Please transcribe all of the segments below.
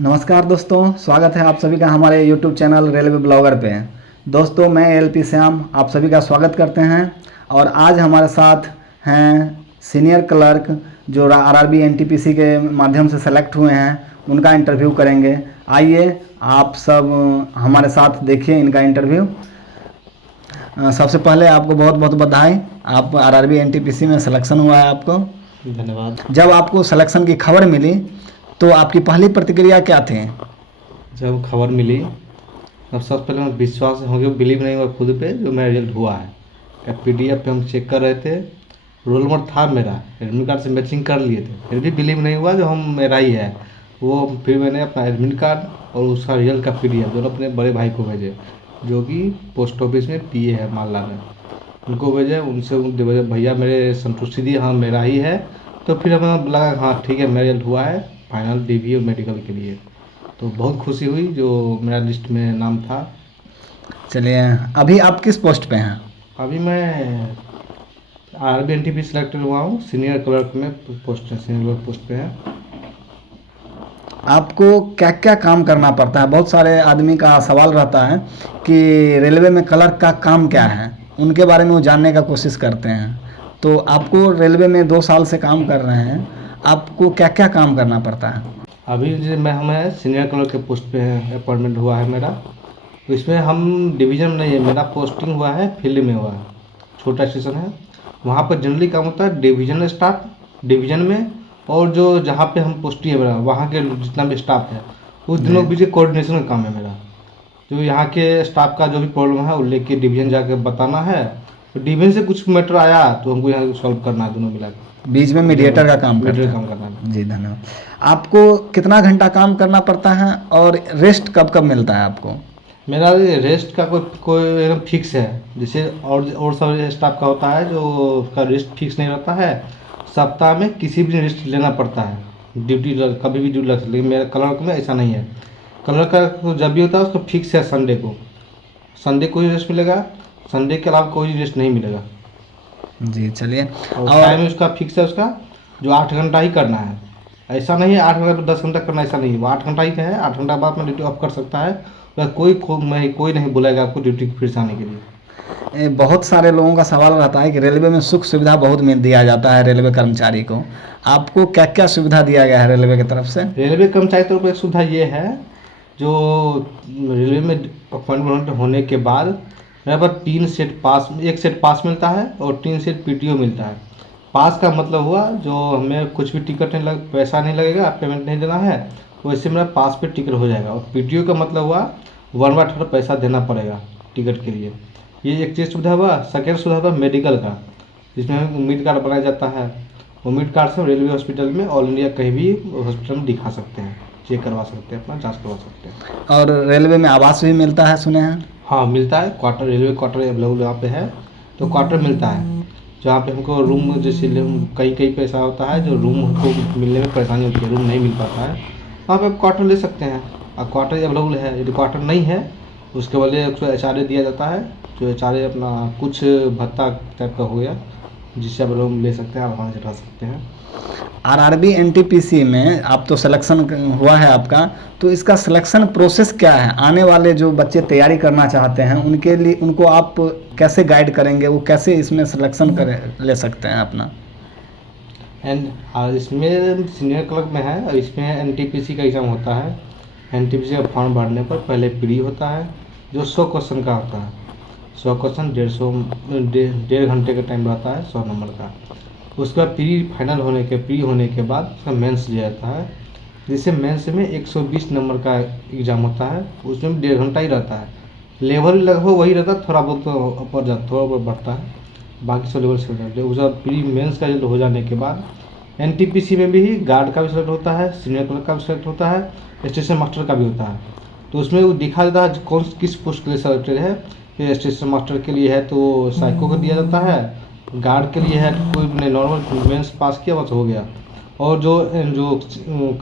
नमस्कार दोस्तों, स्वागत है आप सभी का हमारे YouTube चैनल रेलवे ब्लॉगर पे। दोस्तों, मैं एलपी श्याम आप सभी का स्वागत करते हैं और आज हमारे साथ हैं सीनियर क्लर्क जो आरआरबी एनटीपीसी के माध्यम से सेलेक्ट हुए हैं, उनका इंटरव्यू करेंगे। आइए आप सब हमारे साथ देखिए इनका इंटरव्यू। सबसे पहले आपको बहुत बहुत बधाई, आप आरआरबी एनटीपीसी में सिलेक्शन हुआ है आपको। धन्यवाद। जब आपको सिलेक्शन की खबर मिली तो आपकी पहली प्रतिक्रिया क्या थी? जब खबर मिली तब सबसे पहले मैं विश्वास हो गया, बिलीव नहीं हुआ खुद पे जो मेरा रिजल्ट हुआ है। क्या पीडीएफ पे हम चेक कर रहे थे, रोल नंबर था मेरा, एडमिट कार्ड से मैचिंग कर लिए थे, फिर भी बिलीव नहीं हुआ जो हम मेरा ही है वो। फिर मैंने अपना एडमिट कार्ड और उसका रिजल्ट का पीडीएफ दोनों अपने बड़े भाई को भेजे, जो कि पोस्ट ऑफिस में पीए है मालदा में। उनको भेजे, उनसे बोले भैया मेरे संतुष्टि दी, हाँ मेरा ही है। तो फिर हमें लगा हाँ ठीक है मेरा रिजल्ट हुआ है फाइनल डीवी और मेडिकल के लिए। तो बहुत खुशी हुई जो मेरा लिस्ट में नाम था। चलिए, अभी आप किस पोस्ट पे हैं? अभी मैं आरबी एनटीपी सेलेक्टेड हुआ हूँ, सीनियर क्लर्क में पोस्ट है, सीनियर क्लर्क पोस्ट पे है। आपको क्या क्या काम करना पड़ता है? बहुत सारे आदमी का सवाल रहता है कि रेलवे में क्लर्क का काम क्या है, उनके बारे में वो जानने का कोशिश करते हैं। तो आपको रेलवे में 2 साल से काम कर रहे हैं, आपको क्या क्या काम करना पड़ता है? अभी जो मैं हमें सीनियर क्लर्क के पोस्ट पे अपॉइंटमेंट हुआ है मेरा। तो इसमें हम डिवीज़न नहीं है, मेरा पोस्टिंग हुआ है फील्ड में हुआ है, छोटा स्टेशन है। वहाँ पर जनरली काम होता है डिवीजन स्टाफ डिवीजन में, और जो जहाँ पे हम पोस्टिंग है मेरा वहाँ के जितना भी स्टाफ है उस दिनों के बीच कोऑर्डिनेशन का काम है मेरा। जो यहाँ के स्टाफ का जो भी प्रॉब्लम है वो लेके डिवीजन जाके बताना है। तो डिवीजन से कुछ मैटर आया तो हमको यहाँ सॉल्व करना है, दोनों मिला के बीच में मीडिएटर का काम करते मीडिएटर हैं। काम करना है। जी धन्यवाद। आपको कितना घंटा काम करना पड़ता है और रेस्ट कब कब मिलता है आपको? मेरा रेस्ट का कोई कोई एकदम फिक्स है, जैसे और सब स्टाफ का होता है जो उसका रेस्ट फिक्स नहीं रहता है। सप्ताह में किसी भी रेस्ट लेना पड़ता है, ड्यूटी कभी भी ड्यूटी लग सकती है, लेकिन मेरा क्लर्क में ऐसा नहीं है। क्लर्क का जब भी होता है उसका फिक्स है, संडे को ही रेस्ट मिलेगा, संडे के अलावा कोई रेस्ट नहीं मिलेगा। जी चलिए। और और टाइम उसका फिक्स है, उसका जो 8 घंटा ही करना है। ऐसा नहीं है 8 घंटा पर 10 घंटा करना, ऐसा नहीं है। वो 8 घंटा ही का है, 8 घंटा बाद में ड्यूटी ऑफ कर सकता है। वह कोई नहीं बोलेगा आपको ड्यूटी फिर से आने के लिए। बहुत सारे लोगों का सवाल रहता है कि रेलवे में सुख सुविधा बहुत मिल दिया जाता है रेलवे कर्मचारी को। आपको क्या क्या सुविधा दिया गया है रेलवे की तरफ से? रेलवे कर्मचारी तरफ एक सुविधा ये है, जो रेलवे में अपॉइंटमेंट होने के बाद मेरे पास 3 सेट पास, 1 सेट पास मिलता है और 3 सेट पीटीओ मिलता है। पास का मतलब हुआ जो हमें कुछ भी टिकट नहीं पैसा नहीं लगेगा, पेमेंट नहीं देना है, वैसे मेरा पास पे टिकट हो जाएगा। और पीटीओ का मतलब हुआ 1/3 पैसा देना पड़ेगा टिकट के लिए। ये एक चीज़ सुविधा हुआ। सेकेंड सुविधा हुआ मेडिकल का, जिसमें उम्मीद कार्ड बनाया जाता है। उम्मीद कार्ड से रेलवे हॉस्पिटल में ऑल इंडिया कहीं भी हॉस्पिटल में दिखा सकते हैं, चेक करवा सकते हैं, अपना जांच करवा सकते हैं। और रेलवे में आवास भी मिलता है सुने हैं? हाँ मिलता है, क्वार्टर रेलवे क्वार्टर अवेलेबल यहाँ पे है। तो क्वार्टर मिलता है जहाँ पे हमको रूम, जैसे कई कई पैसा होता है जो रूम हमको मिलने में परेशानी होती है, रूम नहीं मिल पाता है, वहाँ पे क्वार्टर ले सकते हैं। और क्वार्टर अवेलेबल है। यदि क्वार्टर नहीं है उसके बदले उसको एचआरए दिया जाता है, जो एचआरए अपना कुछ भत्ता टाइप का हो गया, जिससे आप रूम ले सकते हैं और वहाँ से रह सकते हैं। आरआरबी एनटीपीसी में आप तो सिलेक्शन हुआ है आपका, तो इसका सिलेक्शन प्रोसेस क्या है? आने वाले जो बच्चे तैयारी करना चाहते हैं उनके लिए उनको आप कैसे गाइड करेंगे, वो कैसे इसमें सिलेक्शन ले सकते हैं अपना? इसमें सीनियर क्लर्क में है और इसमें एनटीपीसी का एग्ज़ाम होता है। एनटीपीसी का फॉर्म भरने पर पहले प्री होता है जो 100 क्वेश्चन का होता है। 100 क्वेश्चन 1.5 घंटे का टाइम रहता है, 100 नंबर का। उसके बाद प्री होने के बाद उसका मेंस लिया जाता है, जिससे मेंस में 120 नंबर का एग्ज़ाम होता है। उसमें भी 1.5 घंटा ही रहता है। लेवल लगभग वही रहता है, थोड़ा बहुत तो ऊपर थोड़ा बहुत बढ़ता है, बाकी सब लेवल से रहता है। उसका प्री मेंस का जो हो जाने के बाद एनटीपीसी में भी गार्ड का भी सेलेक्ट होता है, सीनियर क्लर्क का भी सेलेक्ट होता है, स्टेशन मास्टर का भी होता है। तो उसमें वो दिखा देता है कौन किस पोस्ट के लिए सेलेक्टेड है। कि स्टेशन मास्टर के लिए है तो साइको को दिया जाता है, गार्ड के लिए है तो कोई नहीं, नॉर्मल मेंस पास किया बस हो गया। और जो जो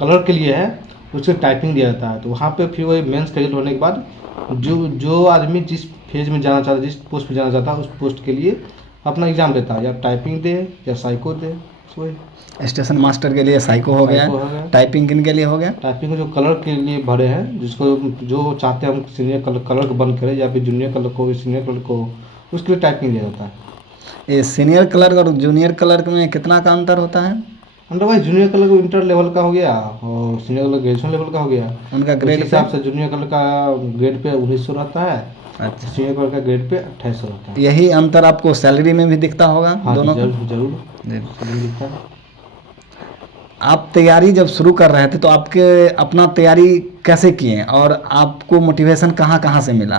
कलर के लिए है उससे टाइपिंग दिया जाता है। तो वहाँ पे फिर वही मेंस का रिजल्ट होने के बाद जो आदमी जिस फेज में जाना चाहता है, जिस पोस्ट पे जाना चाहता है, उस पोस्ट के लिए अपना एग्ज़ाम देता है, या टाइपिंग दे या साइको दे। वही स्टेशन मास्टर के लिए साइको हो गया, साइको हो गया। टाइपिंग किन के लिए हो गया? टाइपिंग जो कलर के लिए भरे हैं, जिसको जो चाहते हैं हम सीनियर कलर बंद करें या फिर जूनियर कलर को सीनियर कलर को, उसके लिए टाइपिंग दिया जाता है। ये सीनियर क्लर्क और जूनियर क्लर्क में कितना का अंतर होता है? अंडर भाई जूनियर कलर को इंटर लेवल का हो गया और सीनियर कलर ग्रेजुएशन लेवल का हो गया। उनका उस ग्रेड हिसाब से जूनियर कलर का ग्रेड पे 1900 रहता है, अच्छा, सीनियर कलर का ग्रेड पे 2800 रहता है। यही अंतर आपको सैलरी में भी दिखता होगा हाँ जी, दोनों का? जरूर जरूर जी। सभी दिखता है। आप तैयारी जब शुरू कर रहे थे तो आपके अपना तैयारी कैसे किए और आपको मोटिवेशन कहाँ कहाँ से मिला?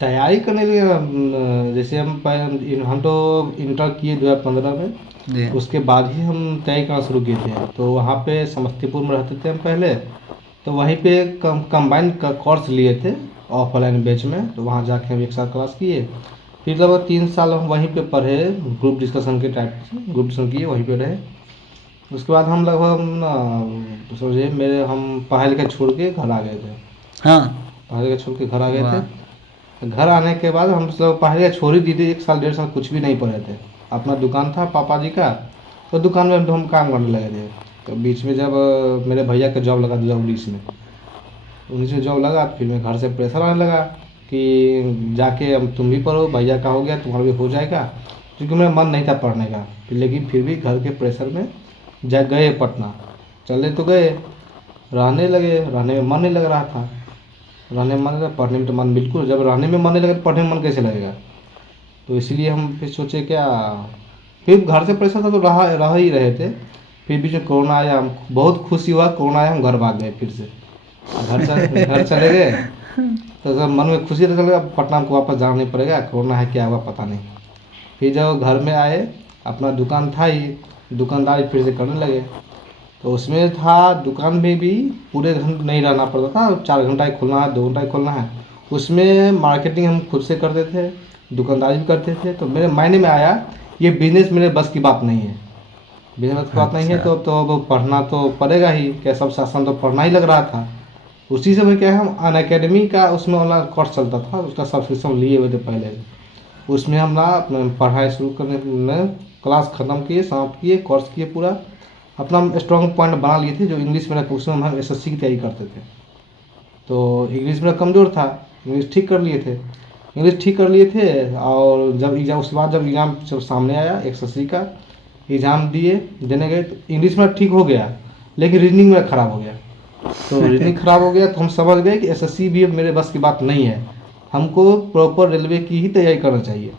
तैयारी करने के लिए जैसे हम तो इंटर किए 2015 में, जी। उसके बाद ही हम तैयारी करना शुरू किए थे। तो वहाँ पे समस्तीपुर में रहते थे हम पहले, तो वहीं पे कंबाइंड का कोर्स लिए थे ऑफलाइन बैच में। तो वहाँ जाके हम एक साल क्लास किए, फिर लगभग 3 साल हम वहीं पे पढ़े, ग्रुप डिस्कशन के टाइप से ग्रुप डिस्कशन किए, वहीं पे रहे। उसके बाद हम लगभग समझिए मेरे हम पढ़ाई लिखाई छोड़ के घर आ गए थे। हाँ। पढ़ाई लिखाई छोड़ के घर आ गए वाह। थे। घर आने के बाद हम सब पढ़ाई लिखाई छोड़ ही दी थी, 1 साल 1.5 साल कुछ भी नहीं पढ़े थे। अपना दुकान था पापा जी का, तो दुकान में हम काम करने लगे थे। तो बीच में जब मेरे भैया का जॉब लगा दिया 19 में जॉब लगा, फिर मैं घर से प्रेशर आने लगा कि जाके अब तुम भी पढ़ो, भैया का हो गया तुम्हारा भी हो जाएगा, क्योंकि मेरा मन नहीं था पढ़ने का। लेकिन फिर भी घर के प्रेशर में गए पटना। चले तो गए, रहने लगे, रहने में मन नहीं लग रहा था। रहने में मन लगा, पढ़ने में तो मन बिल्कुल, जब रहने में मन नहीं लगा तो पढ़ने में मन कैसे लगेगा। तो इसलिए हम फिर सोचे क्या, फिर घर से प्रेशर था तो रह ही रहे थे। फिर बीच में कोरोना आया, हम बहुत खुशी हुआ कोरोना आया, हम घर भाग गए फिर से। घर चले गए तो जब मन में खुशी रहने लगा पटना हमको वापस जाना नहीं पड़ेगा, कोरोना है क्या हुआ पता नहीं। फिर जब घर में आए, अपना दुकान था ही, दुकानदारी फिर से करने लगे। तो उसमें था दुकान में भी पूरे घंटे नहीं रहना पड़ता था, 4 घंटा ही खोलना है, 2 घंटा ही खोलना है। उसमें मार्केटिंग हम खुद से करते थे, दुकानदारी भी करते थे। तो मेरे मायने में आया ये बिजनेस मेरे बस की बात नहीं है, बिजनेस की बात नहीं है। तो अब पढ़ना तो पड़ेगा ही, क्या सब शासन तो पढ़ना ही लग रहा था। उसी समय क्या है, हम अन अकेडमी का उसमें ऑनलाइन कोर्स चलता था, उसका सब्सक्रिप्शन लिए हुए थे पहले। उसमें हम ना पढ़ाई शुरू करने में क्लास ख़त्म किए, समाप्त किए, कोर्स किए पूरा। अपना स्ट्रॉन्ग पॉइंट बना लिए थे जो इंग्लिश मेरा, उसमें हम SSC की तैयारी करते थे। तो इंग्लिश मेरा कमज़ोर था, इंग्लिश ठीक कर लिए थे, इंग्लिश ठीक कर लिए थे। और जब एग्ज़ाम, उसके बाद जब एग्ज़ाम जब सामने आया SSC का एग्ज़ाम देने गए, तो इंग्लिश मेरा ठीक हो गया, लेकिन रीजनिंग मेरा ख़राब हो गया। तो रीजनिंग ख़राब हो गया तो हम समझ गए कि SSC भी अब मेरे बस की बात नहीं है, हमको प्रॉपर रेलवे की ही तैयारी करना चाहिए।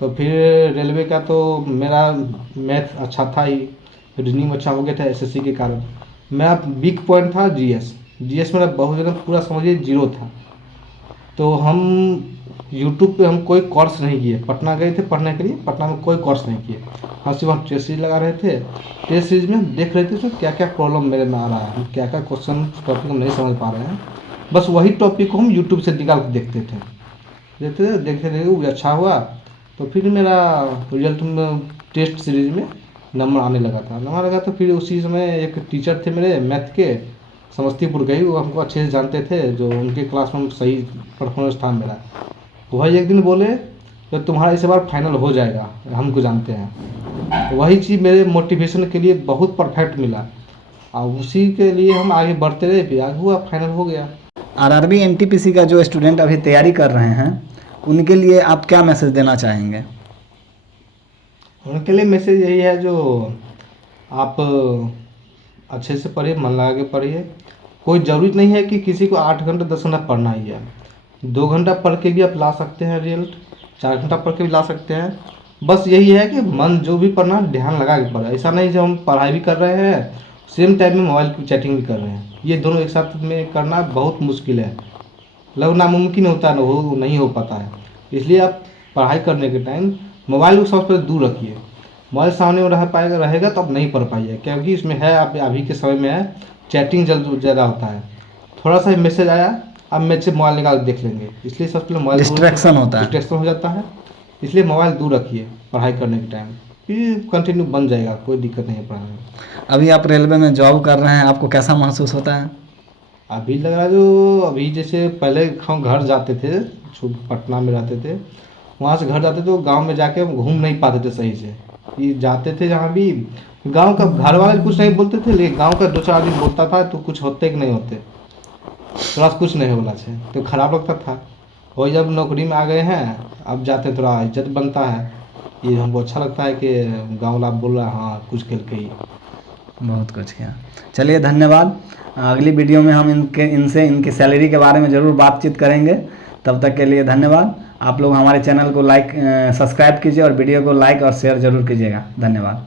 तो फिर रेलवे का तो मेरा मैथ अच्छा था ही, रीजनिंग अच्छा हो गया था SSC के कारण। मेरा वीक पॉइंट था GS मेरा बहुत ज़्यादा पूरा समझिए 0 था। तो हम यूट्यूब पे हम कोई कोर्स नहीं किए, पटना गए थे पढ़ने के लिए, पटना में कोई कोर्स नहीं किए। हाँ सिर्फ हम टेस्ट सीरीज लगा रहे थे, टेस्ट सीरीज में देख रहे थे उसमें क्या क्या प्रॉब्लम मेरे में आ रहा है, क्या क्या क्वेश्चन टॉपिक हम नहीं समझ पा रहे हैं। बस वही टॉपिक को हम यूट्यूब से निकाल के देखते थे, देखते वो अच्छा हुआ। तो फिर मेरा रिजल्ट में टेस्ट सीरीज में नंबर आने लगा। तो फिर उसी समय एक टीचर थे मेरे मैथ के, समस्तीपुर के ही, वो हमको अच्छे से जानते थे, जो उनके क्लास में सही परफॉर्मेंस था मेरा। वही एक दिन बोले तो तुम्हारा इस बार फाइनल हो जाएगा, हमको जानते हैं। तो वही चीज़ मेरे मोटिवेशन के लिए बहुत परफेक्ट मिला, और उसी के लिए हम आगे बढ़ते रहे, फिर आगे हुआ, फाइनल हो गया। RRB NTPC का जो स्टूडेंट अभी तैयारी कर रहे हैं उनके लिए आप क्या मैसेज देना चाहेंगे? उनके लिए मैसेज यही है, जो आप अच्छे से पढ़िए, मन लगा के पढ़िए। कोई ज़रूरत नहीं है कि किसी को 8 घंटा 10 घंटा पढ़ना ही है, 2 घंटा पढ़ के भी आप ला सकते हैं रिजल्ट, 4 घंटा पढ़ के भी ला सकते हैं। बस यही है कि मन जो भी पढ़ना ध्यान लगा के पढ़े। ऐसा नहीं जो हम पढ़ाई भी कर रहे हैं सेम टाइम में मोबाइल की चैटिंग भी कर रहे हैं, ये दोनों एक साथ में करना बहुत मुश्किल है, लगभग नामुमकिन होता है, वो नहीं हो पाता है। इसलिए आप पढ़ाई करने के टाइम मोबाइल को सबसे पहले दूर रखिए। मोबाइल सामने में रहेगा तो आप नहीं पढ़ पाइए, क्योंकि इसमें है, आप अभी के समय में है चैटिंग ज़्यादा होता है। थोड़ा सा मैसेज आया, अब मैसेज मोबाइल निकाल के देख लेंगे, इसलिए सबसे पहले मोबाइल डिस्ट्रैक्शन होता है, डिस्ट्रैक्शन हो जाता है। इसलिए मोबाइल दूर रखिए पढ़ाई करने के टाइम, फिर कंटिन्यू बन जाएगा, कोई दिक्कत नहीं है पढ़ाने में। अभी आप रेलवे में जॉब कर रहे हैं, आपको कैसा महसूस होता है? अभी लग रहा है जो अभी जैसे पहले हम घर जाते थे, पटना में रहते थे, वहाँ से घर जाते थे तो गांव में जाके हम घूम नहीं पाते थे सही से, ये जाते थे जहाँ भी, गांव का घर वाले कुछ नहीं बोलते थे, लेकिन गांव का 2-4 आदमी बोलता था तो कुछ होते कि नहीं होते, थोड़ा कुछ नहीं बोला छे तो खराब लगता था। वही जब नौकरी में आ गए हैं, अब जाते हैं थोड़ा इज्जत बनता है, ये हमको अच्छा लगता है कि गाँव वाला बोल रहा है हाँ कुछ करके ही। बहुत कुछ किया। चलिए धन्यवाद। अगली वीडियो में हम इनसे इनकी सैलरी के बारे में ज़रूर बातचीत करेंगे। तब तक के लिए धन्यवाद। आप लोग हमारे चैनल को सब्सक्राइब कीजिए और वीडियो को लाइक और शेयर ज़रूर कीजिएगा। धन्यवाद।